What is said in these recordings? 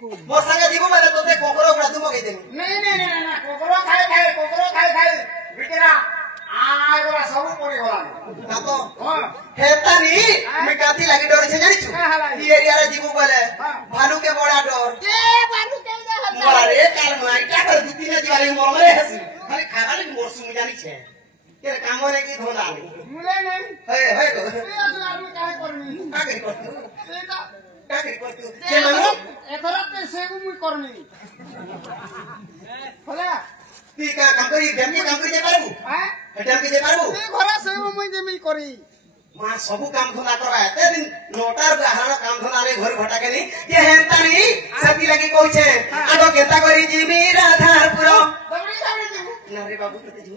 ମୋ ସାଙ୍ଗେ ଯିବୁ ବୋଲେ ତୋତେ କୋକର ଗୁଡା ତୁ ମଗେଇ ଦେବି ନା କୋକର ଖାଇ ଭିତରା ଆଗରା ସବୁ ପଡିଗଲା ତାତ ହେତାନି ମୁଁ କାତି ଲାଗି ଡରଛେ ଜାଣିଛୁ ଇ ଏରିଆରେ ଯିବୁ ବୋଲେ ଭାଲୁ କେ ବଡା ଡର मोरा रे काल माई क्या कर दी तीन जी वाले मोर मरे हसी खाली खाना ले मोर सुमी जानी छे तेरे काम ने की धोना नहीं मुले नहीं हे को ए आदमी काहे करनी का करी कर तू एका का करी कर तू के मानो एथरा पे सेगु मुई करनी होला ती का काम करी डेम काम करी जे पारबू हां डेम के जे पारबू ए घरा सेगु मुई जेमी करी मां सब काम धंधा करवा एते दिन नोटार बाहर काम धंधा रे घर घटा के नहीं ये हेंता नहीं सती लगी कहू छे आगो केता करी जीमी राधारपुर दबड़ी जीवू ना रे बाबू कते जीव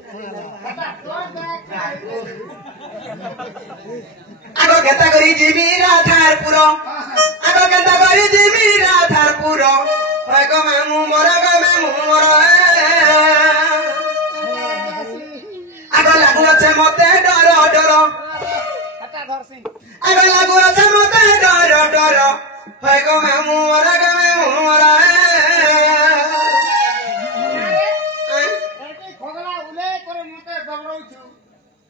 आगो केता करी जीमी राधारपुर आगो केता करी जीमी राधारपुर होय गो मामू मोरा आगो लागू আছে মতে ডর आगो लागू আছে মতে ডর होय गो मामू मोरा खोगला उले करे मते दबड़ौछु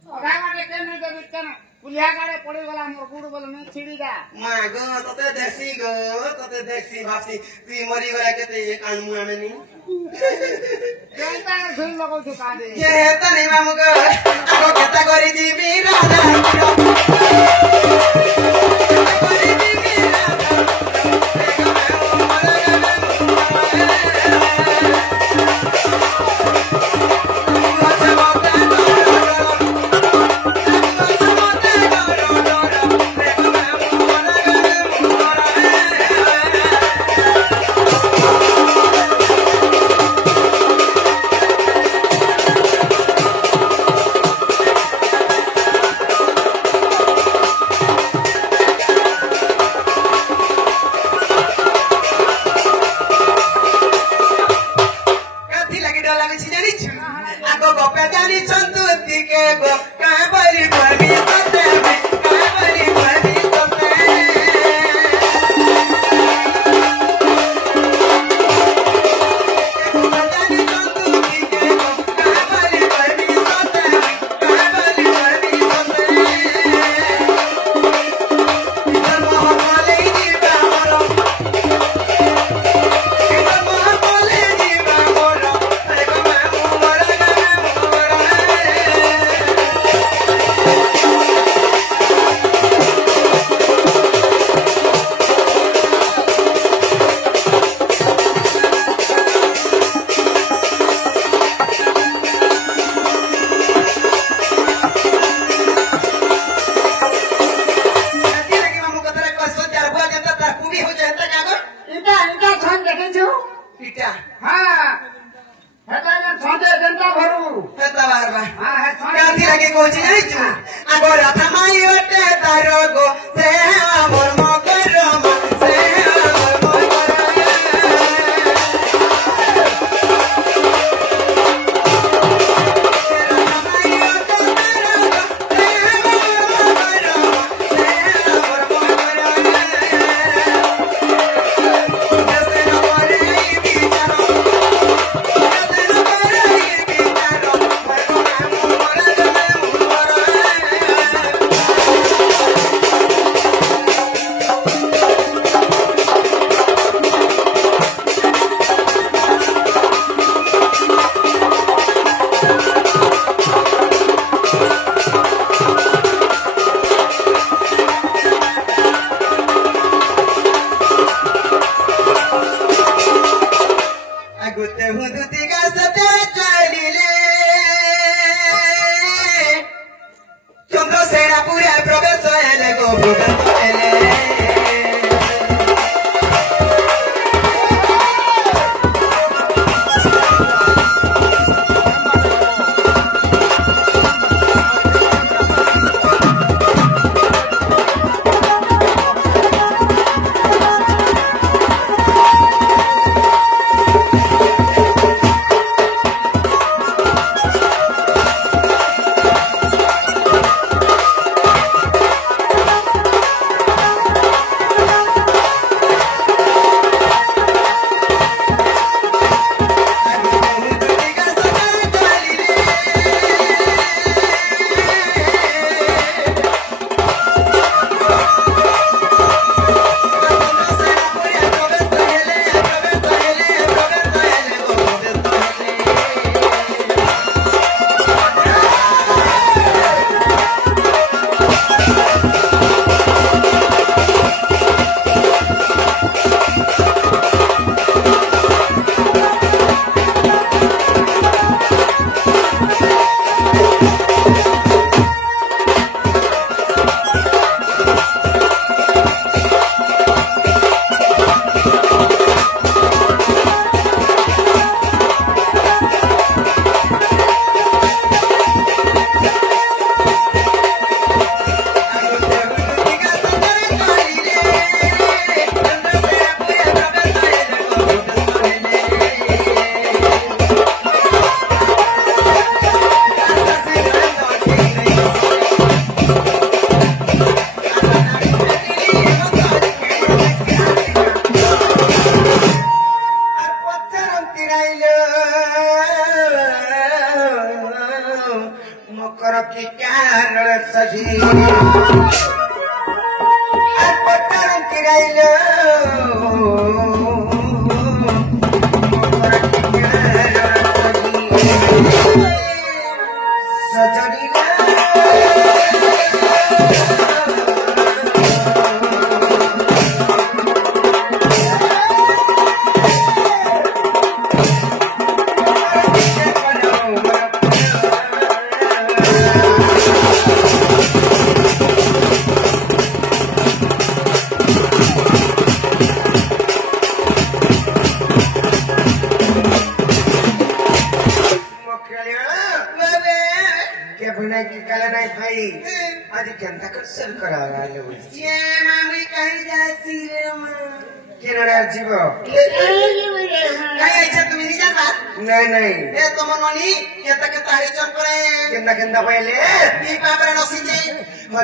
ओरा माने केने देबी केना पुलिया गाड़े पड़ी गला मोर गुड़ बोल में छिड़ी दा मां गो तते देखसी भासी ती मरी गला केते कान मुआ में नहीं केनता झुल लगौछु कादे ये त नहीं मामू गो आगो केता करी जीवी राधा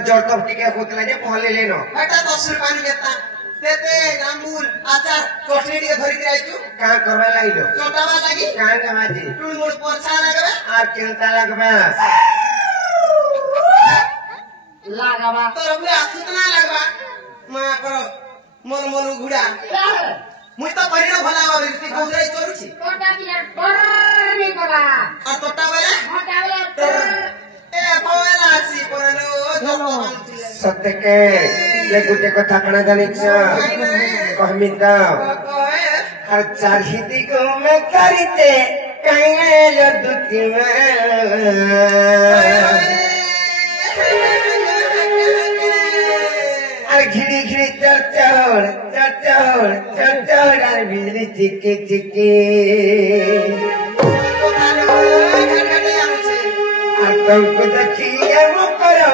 जोर तब टिके होतला जे पहले लेनो हटा 10 रुपया नि देता देते अमूल आचार कोठरी के धरि के आइछु का करबा लागिलो छोटावा लागी का गमाजी टुल मोड़ पोछा लगबे आ केलता लगबे लगाबा तोर में आथुतना लगबा मा कर मोर मोर घुडा मुई तो परिनो भलावा बिस्ती गोदरे चोरुछि कोटा बिया टरनी कोला आ टोटा बेला मोटा बेला ए बोला सी परलो सत्य के ये गुटे कथा कणा जानिछ कहमी त हर चारहिती को मैं करिते कइले दुति में और घिड़ी घिड़ी चढ़ और बिजली चिके चिके और तुमको देखिए वो करो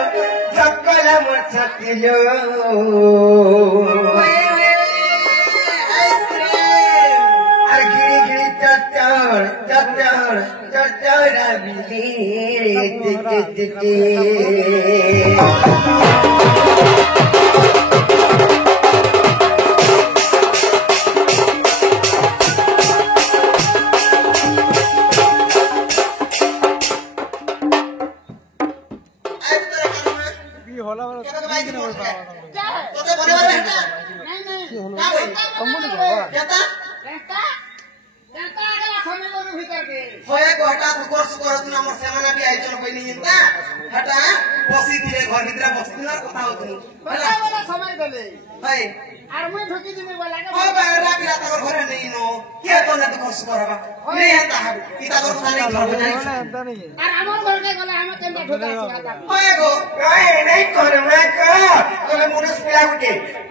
झकला मोर छतिलो और घिड़ी घिड़ी चढ़ बिजली चिके चिके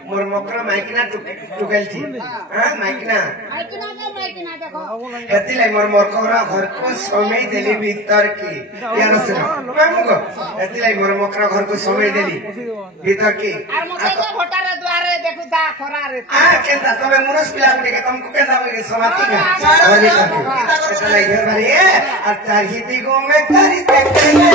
मोर मकर माइकिना टुकल थी हां माइकिना देखो एति लाई मोर मकर घर को समय देली भीतर की यार सुनो मामुगो एति लाई मोर मकर घर को समय देली भीतर की और मके भोटारे द्वारे देखु ता खरा रे आ केंदा तबे मुनस पिला के तुमको केंदा मोर समाती का और एति लाई घर भाई आ चारहिती को मैं करी देखले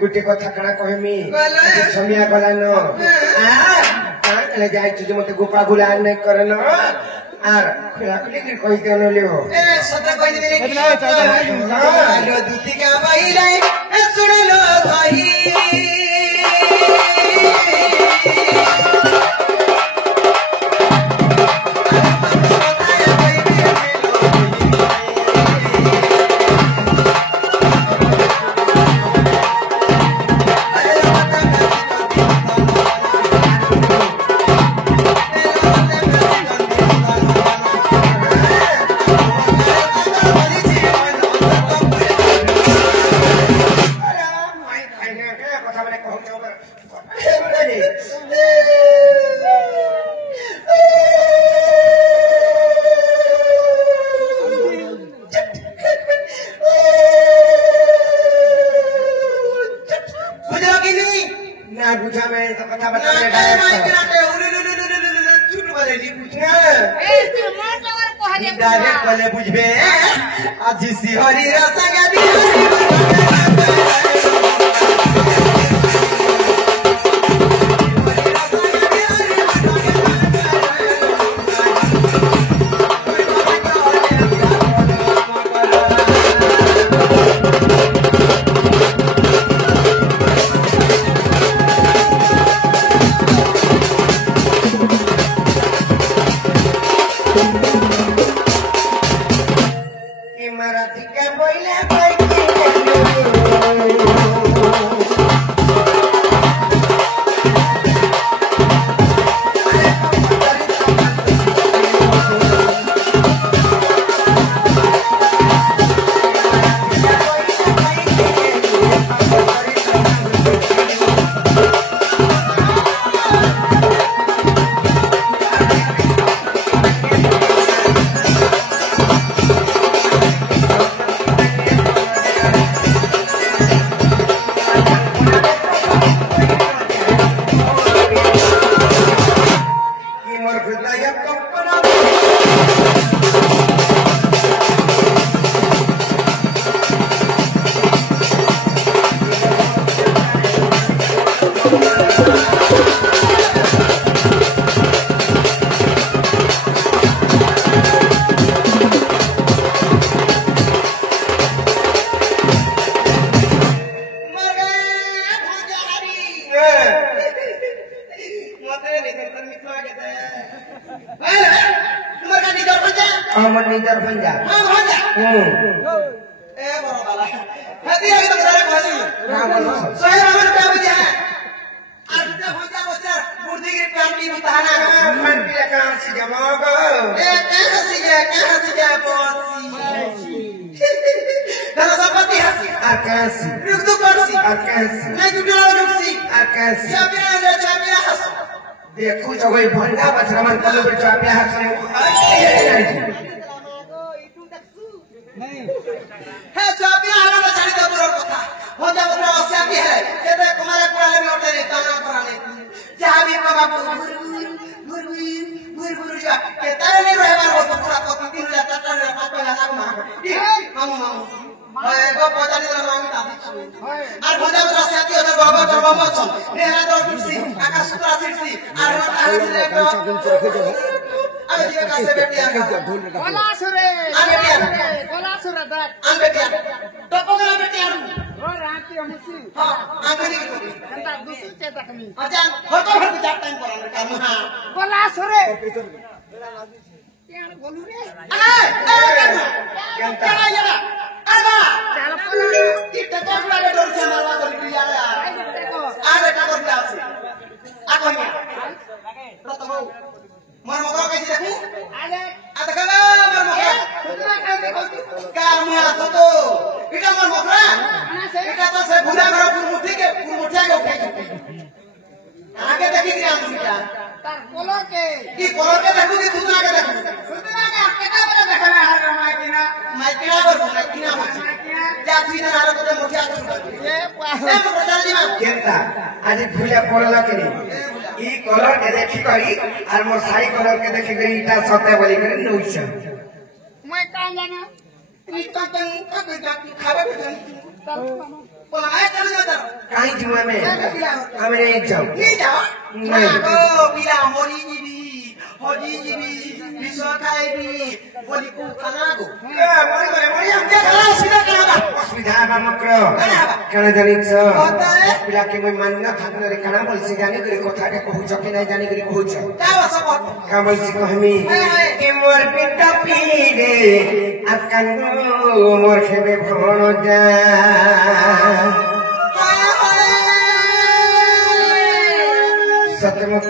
गुटे कथा कणा कहमी समिया गला न आ ले जाय छु मते गोपा गुला नै करन আর খোলা খুলি কি কই দেন লিও এ সতে কই দিবি আলো দুতিকা বাইলাই শুনলো ভাই কথা মানে কহ যাও বুঝলো কি নি না বুঝাবে তো কথা না বলতে মাইকনাতে ছুট বলে দি ডাইরেক্ট বলে বুঝবে আজি শিহরি রসগা मराठी का बोले भाई আমার নিজের ভাঞ্জা देखू जब भंडा बछड़ा मन कलो पे चापिया हाथ से हे चापिया हरा बछड़ी का पूरा कथा हो जा पूरा ओसिया भी है केते कुमार कुआले में उठे नहीं ताना कराने जहां भी बाबा गुर जा के तारे नहीं रहे बार वो पूरा कथा दिन जाता तारे पापा जाता को मां मामू ओए गो पचानी लगा हम दादी छु আর ভজা বড় সাথী হবে বাবা তোর বাবা ছ নেহা তোর কুসি আকাশ সুতরা সিসি আর আর দিলে তো আমি যে কাছে বেটিয়া গলাসুরে গলাসুরে দেখ আন বেটিয়া টপগলা বেটিয়া ও রাতি আমসি हां आंगनी কেনটা দুসি তে দেখমি আচ্ছা হতো হতো যা টাইম পড়ানো কাম না গলাসুরে কেন বলু রে কেনটা ইয়ারা আবা চাল পলা কি টপগলা রে ডরছে মারবা করি ইয়ারা আর এটা করতে আছে আকনিয়া প্রথম মার মগর কাছে দেখু আলে আতা কালা মার মগর তুনা কানে কইতি কার মুয়া তো এটা মার মগরা এটা তো সে ভুলা মার পুরমুঠি কে উঠে আগে দেখি কি আমটা তার কলকে কি কলকে দেখু কি তুনা কে দেখু তুনা কে কেটা বলে দেখনা হার মাইকিনা মাইকিনা বলবো মাইকিনা বলছি যা তুই না আর কত মুঠি আছে এ এ মগরা দিমা केनता आज भूला पड़ला के ई कलर के देखी करी और मोर साड़ी कलर के देखी गई इटा सते बोली करे नउछ मैं कान जाना नी तो का खाबे के बोला आए चले जाता काई जुआ में हमें नहीं जाओ नी जाओ ना गो पिला मोरी नी হজি জিবি বিষ খাইবি বলি কু খানাগো মরি আমকে খালা অসুবিধা হবা মক্র কেন জানিছ পিলাকে মই মান্য থাকলে কেন বলছি জানি করে কথাটা কহুছ কি নাই জানি করে কহুছ কা বসব কা বলছি কহমি কি মোর পিতা পিরে আকান্দু মোর খেবে ভ্রণ যা सतमुख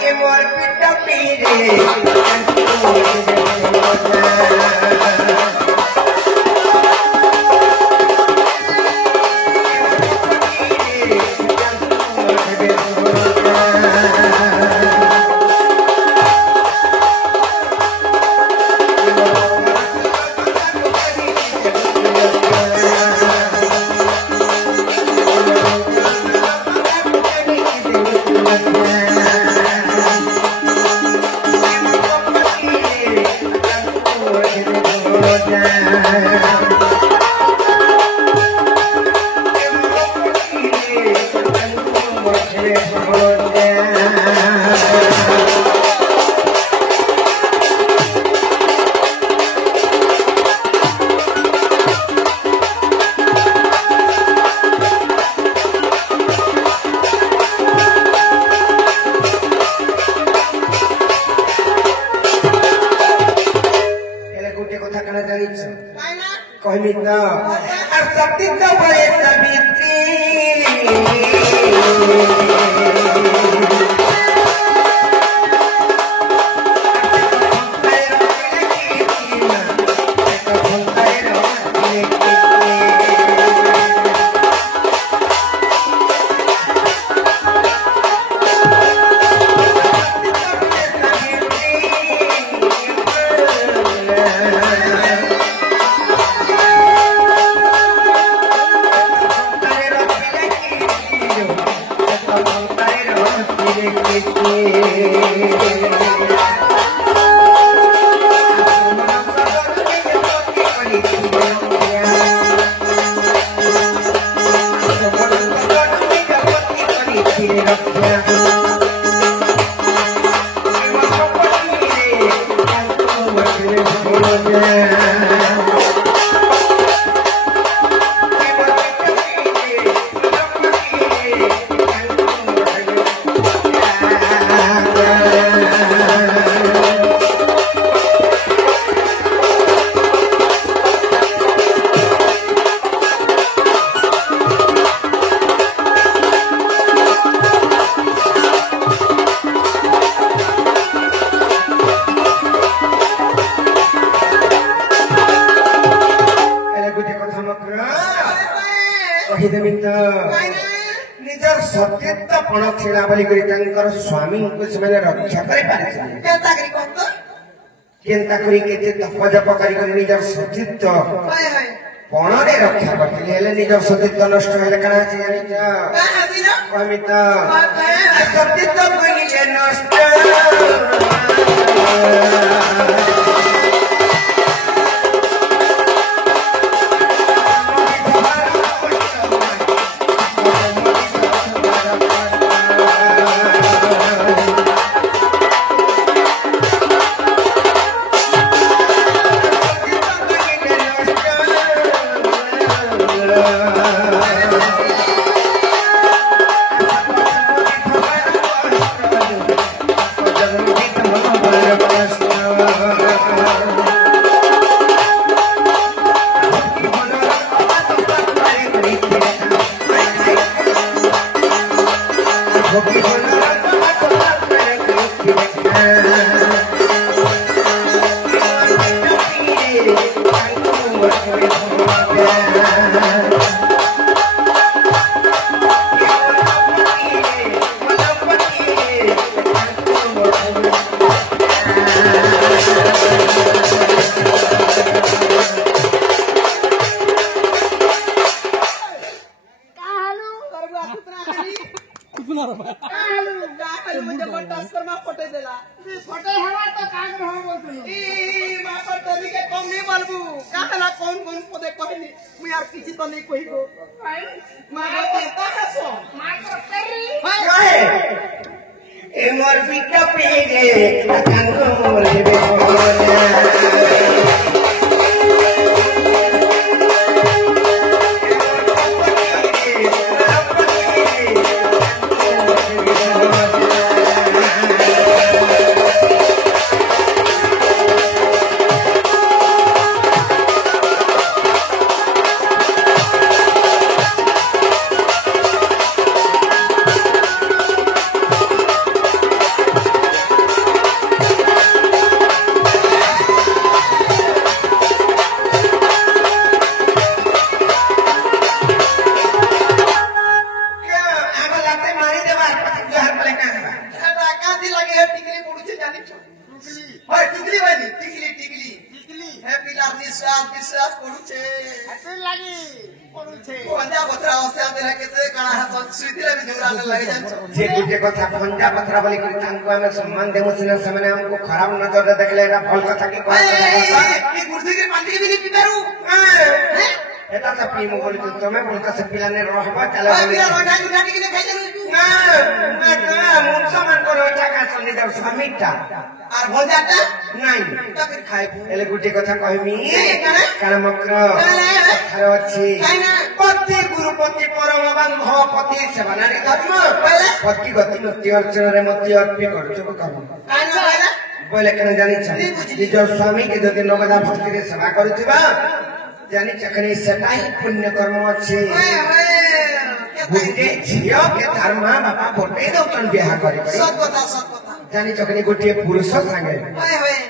के मोर पिता पीरे कहमी तो और शक्ति तो बड़े सावित्री निजर सत्यत्वपण छेड़ा बोली स्वामी को रक्षा करते तपजप कर निजर सतीत्व पण रक्षा करते निजर सतीत्व नष्ट सतीत्व नष्ट ए मोर पिटा पेरे कांग मोरे बेकोना जे गुटे कथा पंजा पथरा बोली करी तांको हमें सम्मान देमु सिना समय हमको खराब नजर रे देखले एटा फल कथा की कहत ई गुर्दी के पानी के भी पितारू एटा त पीमु बोली तमे बोलता से पिला ने रहबा चला बोली पिला रोटा गुटाटी के खाइ देलु ना मुन सम्मान करो एटा का संधि दर समिटा আর ভজাটা নাই তাকে খাইবু এলে গুটি কথা কইমি কানা মক্র খার আছে পতি গুরুপতি পরম বান্ধব পতি সেবানারি ধর্ম পতি গতি মুক্তি অর্চনরে মতি অর্পি করছো কর্ম কানা বলা বলে কেন জানিছ নিজর স্বামী কে যদি নগদা ভক্তি রে সেবা করুথিবা জানিছ কেনি সেটাই পুণ্য কর্ম আছে গুটি ঝিও কে তার মা বাবা বটে দৌতন বিবাহ করে সৎ কথা সৎ কথা জানি চকনি গোটিয়ে পুরুষ সাঙ্গে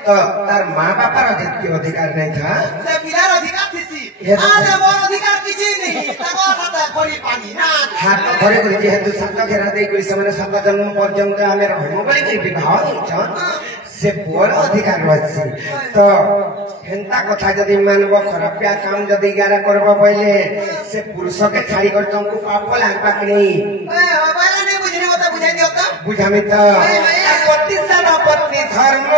তো তার মা বাবার অধিকার নাই থা সে পিলার অধিকার থিসি আর মোর অধিকার কিছু নেই তাকো কথা করি পানি না হাত ধরে করে যেহেতু সাত ঘেরা দেই করি সেমানে সাত জন্ম পর্যন্ত আমি রহম বলি কি বিবাহ হইছন সে পুরো অধিকার রয়েছে তো হেন্তা কথা যদি মানব খরাপিয়া কাম যদি গারা করব বইলে সে পুরুষকে ছাড়ি করে তোমাকে পাপ লাগবা কি নেই বালা নেই বুঝনি কথা বুঝাই দিও তো বুঝামি তো পতি সেবা পত্নী ধর্ম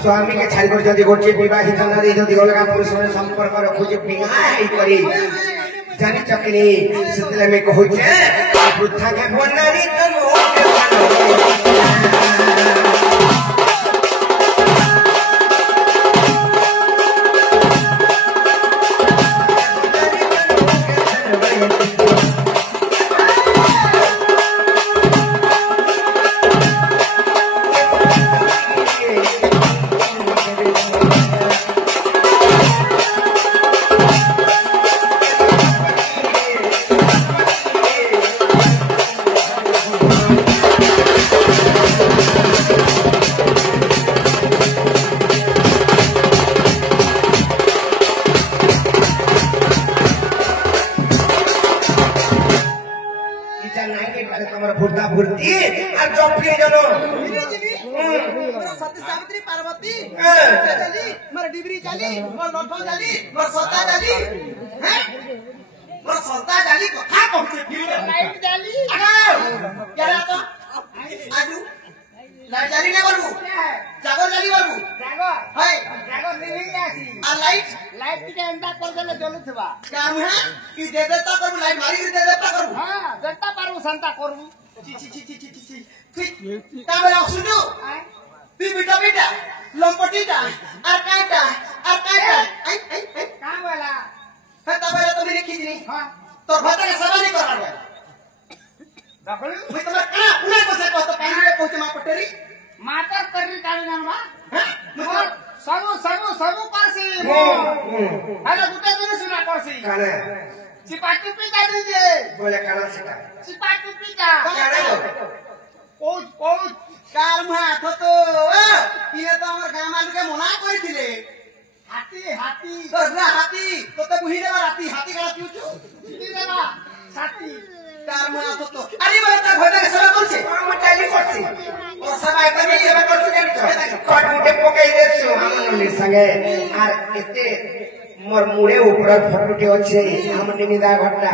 स्वामी के छाड़ी कर जदी गोटे विवाहित नारी जदी अलगा पुरुष में संपर्क रखुजे बिहाई करी जानी चकनी सेतले में कहू छे वृद्धा के नारी भूर्ति और जॉफरी जनो मेरा सती सावित्री पार्वती चली मेरा डिबरी चली मोर लठो चली मोर सता चली हैं मोर सता चली कथा कहते फिर लाइट चली क्या तो आजू लाइट चली ना करबू जागर चली करबू जागर हाय जागर निभी आसी आ लाइट के एंदा कर देले जलुथबा काम है कि दे देता करबू लाइट मारी दे देता करबू हां देता पारबू संता करबू कामेरा सुनो बिबिटा बिटा लंपटीटा আর কাটা কামেলা হ্যাঁ তারপরে তুমি রেখে দিলি हां তোর ঘরটাকে সেবা নি করার ভাই দেখলি মুই তোমার কানা উনাই বসে কত পানি পৌঁছে মা পটেরি মাতার করি কালি নামবা হ্যাঁ ସବୁ পারছি আরে গুটে দিন শুনা করছি কানে চিপাটি পিটা দিছে বলে কানা সেটা চিপাটি পিটা কানে কোচ কার মুহা তো ইয়ে তো আমার গাঁ মানুষকে মনা করেছিলে হাতি দশরা হাতি তোতে বুহি দেবা রাতি হাতি কাটা পিউছু কি দেবা ছাতি কার মুহা তো আরে বলে তার ঘরটাকে সেবা করছে আমি টাইলি করছি ও সেবা আমি করে সেবা করছি জানিছ কট মুটে পকাই দেছো আমার ননির সঙ্গে আর এতে মোর মুড়ে উপর ফটোটি আছে আমার নিদা ঘরটা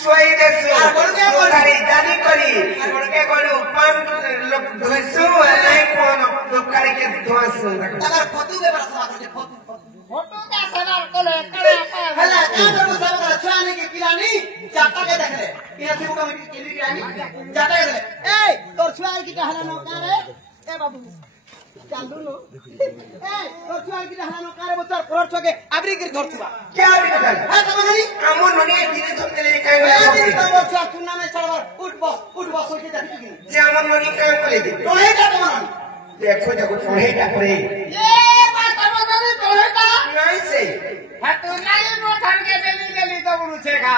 সোই দেছো আর বড়কে দোকানি জানি করি বড়কে কইলো পান লোক ধইছো নাই কোন দোকানিকে ধোয়াছো তার ফটু বেবার সেবা করছে ফটু ফটো কা সবার কোলে কানা হেলা কার সেবা করে ছয়ানি কে পিলানি চাটাকে দেখলে ইয়া দিব কমিটি কেলি রানি চাটাকে দেখলে এই তোর ছয়ানি কি হালা ন কারে এ বাবু চালু নো এই তোর ছয়ানি কি হালা ন কারে বতার কোর ছকে আবরি কি ধরছবা क्या बिगड़ल হ্যাঁ তোমারি আমো ননি দিনে ধরতে লে কাই এই তোর বলছ চুন্না মে চড়বা উঠ বস ওইটা দেখি কি যে আমার ননি কাম করে দিবে তো এইটা তোমার দেখো দেখো পড়েটা পড়ে এ মাতা মাতা তোহেটা নাই সে হাতু নাই মোঠান কে দেলি দেলি দবড়ুছে গা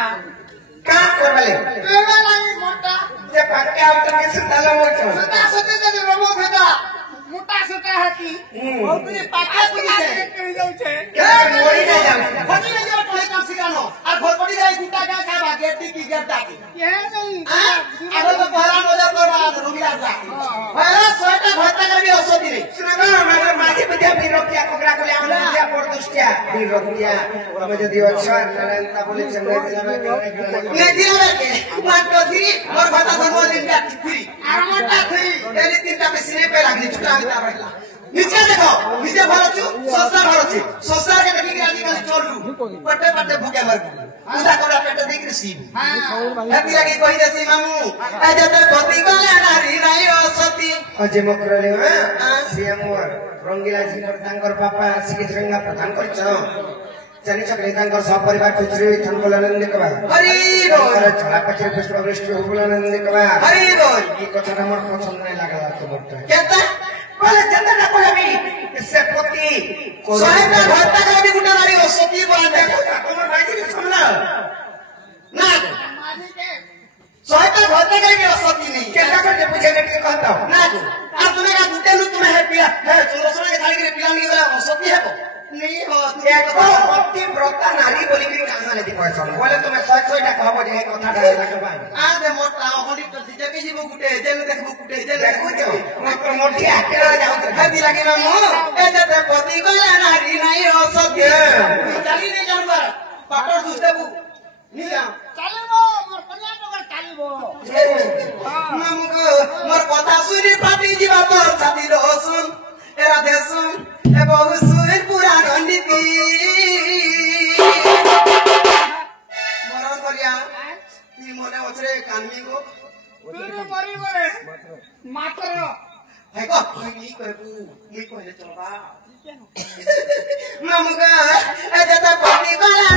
का করবালে এবা লাগি মোটা যে পাকে আউট কে সুতালা মোচো সুতা সুতে দেলি রমো ফেদা মোটা সুতা হাতি ও তুমি পাকা পুলিছে কই যাচ্ছে কে মরি না যাও ফটি না যাও তোহে কাম শিখানো আর ঘর পড়ি যায় গুটা গা খাবা গেট কি গেট ডাকি এ নেই আগে তো পহলা নজর করবা রুগিলা যা হ্যাঁ ছয়টা ঘরটা করবি অসতি নেই শুনবা আমার মাঝে মধ্যে বিরক্তিয়া কোকড়া কলে আমরা যা পরদুষ্টিয়া বিরক্তিয়া তুমি যদি অছ নারায়ণ তা বলে চলে দিলাম নে দিলা কে মাত্র ধীরে মোর কথা ধর্ম দিনটা থ্রি আর মোটা থ্রি এলি তিনটা বেশি নে পে লাগলি ছুটা আমি তা রহিলা নিচে দেখো নিচে ভালো ছু সস্তা ভালো ছু সস্তা কে দেখি আজ কাল চলু পটে পটে ভুকে মারবি উদা কোলা পেটে দেখি সিব হেতি লাগি কই দেছি মামু আজ তো পতি গলা নারী নাই অসতি অজে মকরলে সে আমার রঙ্গিলা জিঙ্গর তাঙ্গর বাপা আসিকে রঙ্গা প্রদান করছ জানিছ কে তাঙ্গর সপরিবার খুচরি থানবলানন্দ কবা হরি বল তার ছড়া পছরে পুষ্প বৃষ্টি হবলানন্দ কবা হরি বল এই কথাটা আমার পছন্দ নাই লাগলা তোমারটা কেতা বলে যেটা কইবি সে পতি ছয়টা ঘরটা করবি গুটা নারী অসতি বলা দেখো তোমার বাইরে শুনলা না মাঝিকে ছয়টা ঘরটা করবি অসতি নেই কেটা করে বুঝে নেকি কথা না আর তুমি কা গুটে নু তুমি হে পিয়া হে চলো সরে খালি করে পিলা নিয়ে গলা অসতি হেব নেই হ তুমি এক পতি ব্রতা নারী বলি কি কাহালে দি কইছ বলে তুমি 600 টাকা হবো যে এই কথাটা লাগে পাই আদে মোটা অহনি তো সিজে ଯିବୁ গুটে জেনে দেখবু গুটে জেনে দেখুছ মাত্র মোটি আকেরা যাও হেবি লাগে না মো এ যেতে পতি গলা নারী নাই অসতি চালি নে জানবা পাটর দুস্তেবু নি যাও চালিব মোর কন্যা টকর চালিব মামুক মোর কথা শুনি পাটি ଯିବା তোর ছাতি রসুন এরা দেশুন এ বহু সুর পুরাণ নীতি মরণ করিয়া কি মনে অছরে কানমি গো তুই মরি বলে মাত্র ভাই গো কি কইবু নি কইলে চলবা মামুক এ যেতে পতি গলা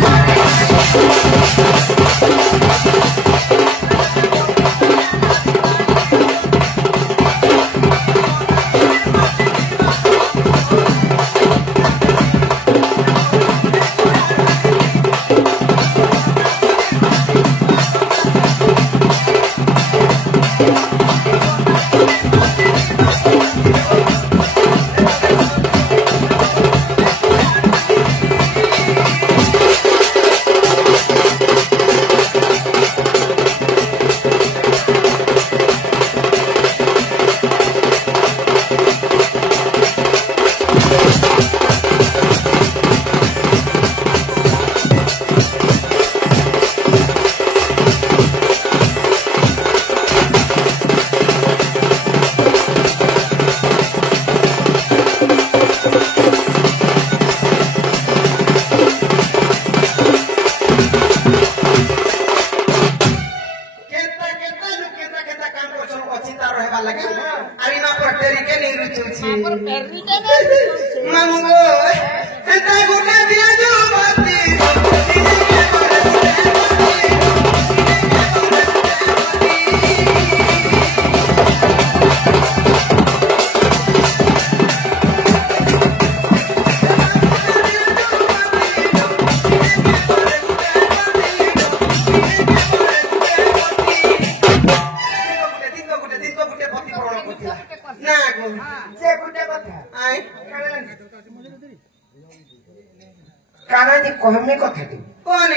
কানা যে কহমে কথাটি কোন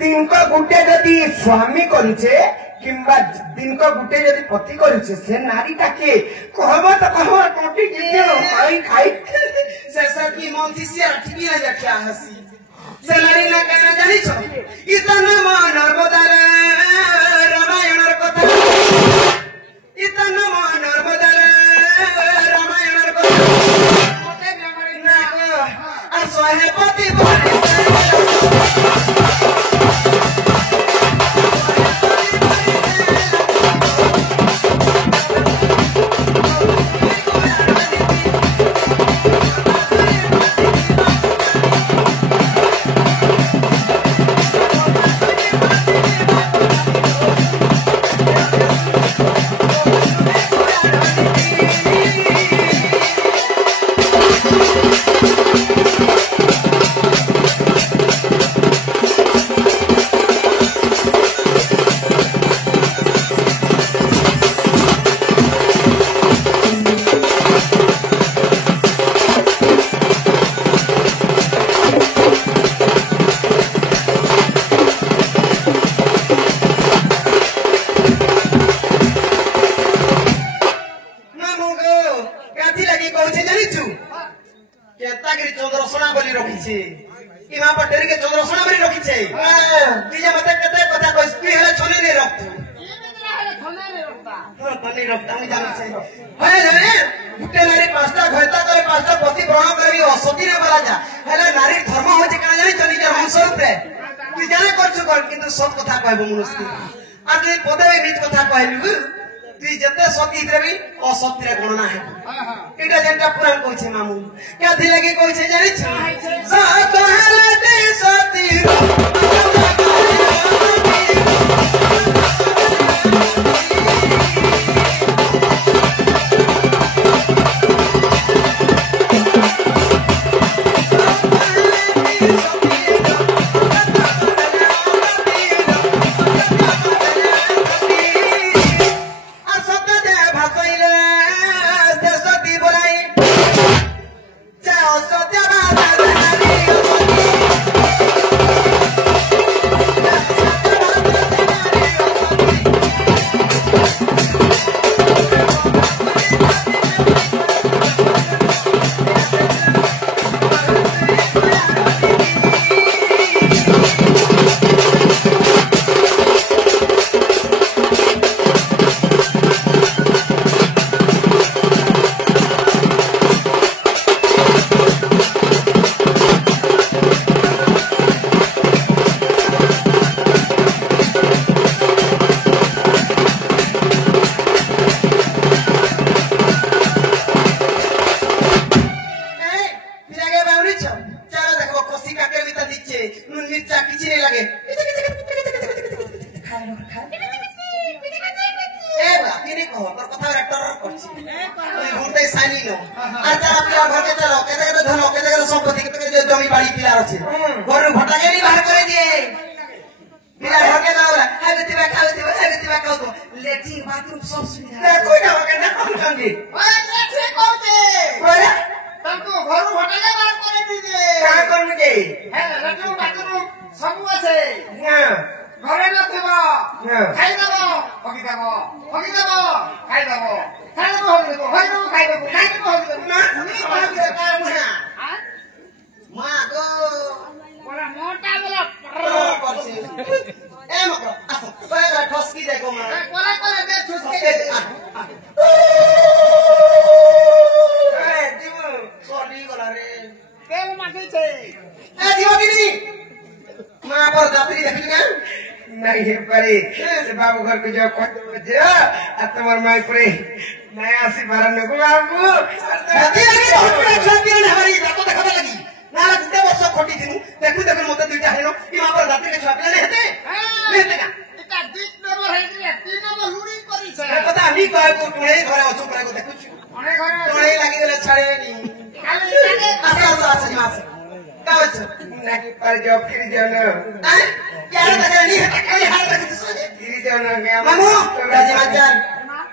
দিনক গুটে যদি স্বামী করছে কিংবা দিনক গুটে যদি পতি করছে সে নারীটাকে কহব তো কহব কোটি জিতে খাই খাই से सभी मोंती से अटकी न रखा हसी से नारी ना कहना जानी छो इतना मान नर्मदा रामायण कथा इतना मान नर्मदा रामायण कथा मोटे बेमारी ना और सोहे पति बोले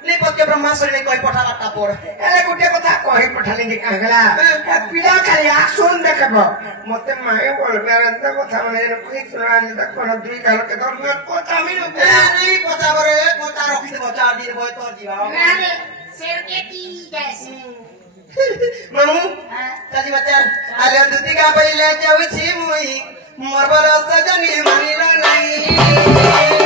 लीपत के ब्रह्मास्त्र ने कोई पठाला टापोर एले गुटे कथा कहि पठाली नि कागला पिला खाली आसुन देखबो मते माए बोलबे अंत कथा माने कोई सुनानी त कोन दुई काल के दर में कथा मिलु नहीं पता बरे कोता रखि दे 4 दिन भय तोर जीवा अरे शेर के की जैसी मामू चाची बच्चा आले दुती का पहिले जाऊ छी मुई मोर बरस जनी मानिला नहीं